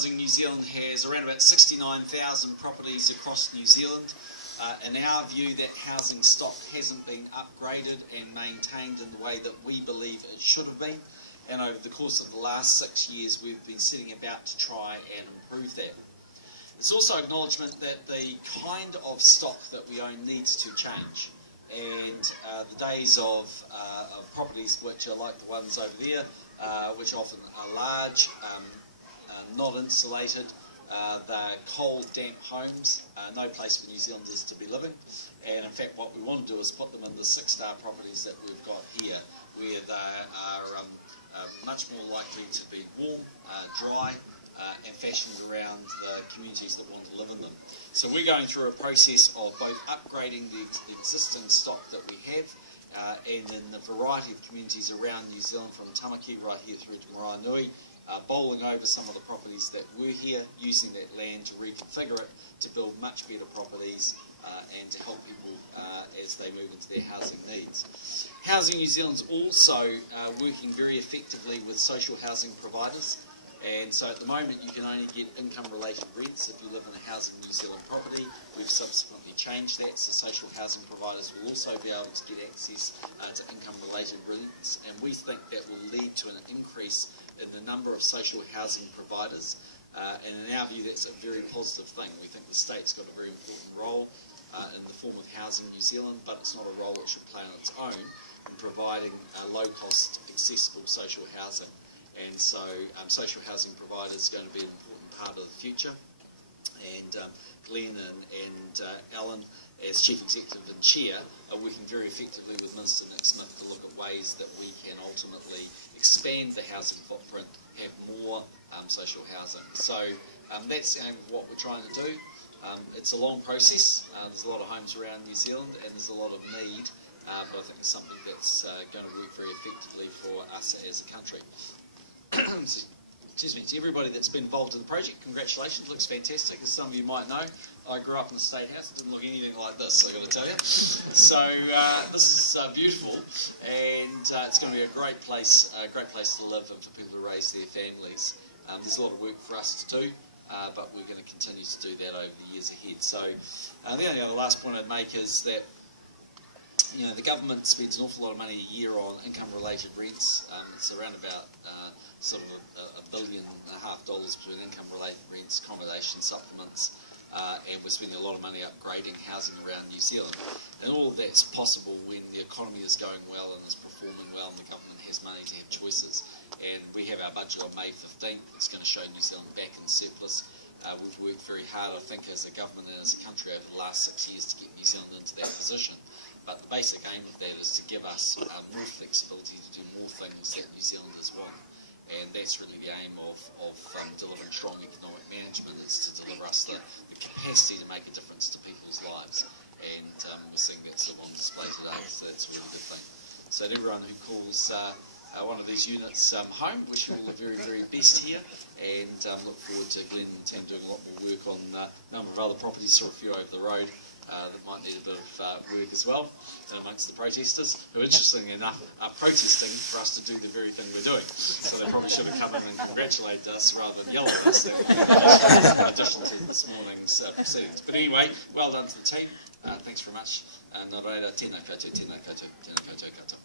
Housing New Zealand has around about 69,000 properties across New Zealand. In our view, that housing stock hasn't been upgraded and maintained in the way that we believe it should have been. And over the course of the last 6 years, we've been setting about to try and improve that. It's also acknowledgement that the kind of stock that we own needs to change. And the days of properties which are like the ones over there, which often are large, not insulated, they're cold, damp homes, no place for New Zealanders to be living. And in fact, what we want to do is put them in the 6-star properties that we've got here, where they are much more likely to be warm, dry, and fashioned around the communities that want to live in them. So we're going through a process of both upgrading the existing stock that we have, and in the variety of communities around New Zealand, from Tamaki right here through to Maraenui, bowling over some of the properties that were here, using that land to reconfigure it to build much better properties and to help people as they move into their housing needs. Housing New Zealand's also working very effectively with social housing providers. And so at the moment you can only get income-related rents if you live in a Housing New Zealand property. We've subsequently changed that, so social housing providers will also be able to get access to income-related rents, and we think that will lead to an increase in the number of social housing providers, and in our view that's a very positive thing. We think the state's got a very important role in the form of Housing New Zealand, but it's not a role it should play on its own in providing low-cost, accessible social housing. And so social housing providers are going to be an important part of the future. And Glenn and Alan, as Chief Executive and Chair, are working very effectively with Minister Nick Smith to look at ways that we can ultimately expand the housing footprint, have more social housing. So that's the aim of what we're trying to do. It's a long process. There's a lot of homes around New Zealand and there's a lot of need, but I think it's something that's going to work very effectively for us as a country. Excuse me, to everybody that's been involved in the project, congratulations, looks fantastic. As some of you might know, I grew up in the State House, it didn't look anything like this, I've got to tell you. So this is beautiful, and it's going to be a great place to live and for people to raise their families. There's a lot of work for us to do, but we're going to continue to do that over the years ahead. So the only other last point I'd make is that the government spends an awful lot of money a year on income-related rents. It's around about sort of $1.5 billion between income-related rents, accommodation supplements, and we're spending a lot of money upgrading housing around New Zealand. And all of that's possible when the economy is going well and is performing well and the government has money to have choices. And we have our budget on May 15th. It's going to show New Zealand back in surplus. We've worked very hard, I think, as a government and as a country over the last 6 years to get New Zealand into that position. But the basic aim of that is to give us more flexibility to do more things that New Zealanders want. And that's really the aim of delivering strong economic management, is to deliver us the capacity to make a difference to people's lives. And we're seeing that sort of on display today, so that's a really good thing. So to everyone who calls one of these units home, wish you all the very, very best here, and look forward to Glenn and the team doing a lot more work on a number of other properties, saw a few over the road that might need a bit of work as well, amongst the protesters, who, interestingly enough, are protesting for us to do the very thing we're doing. So they probably should have come in and congratulated us rather than yell at us, in addition to this morning's proceedings. But anyway, well done to the team. Thanks very much. Nā reira, tēnā koutou, tēnā koutou, tēnā koutou katoa.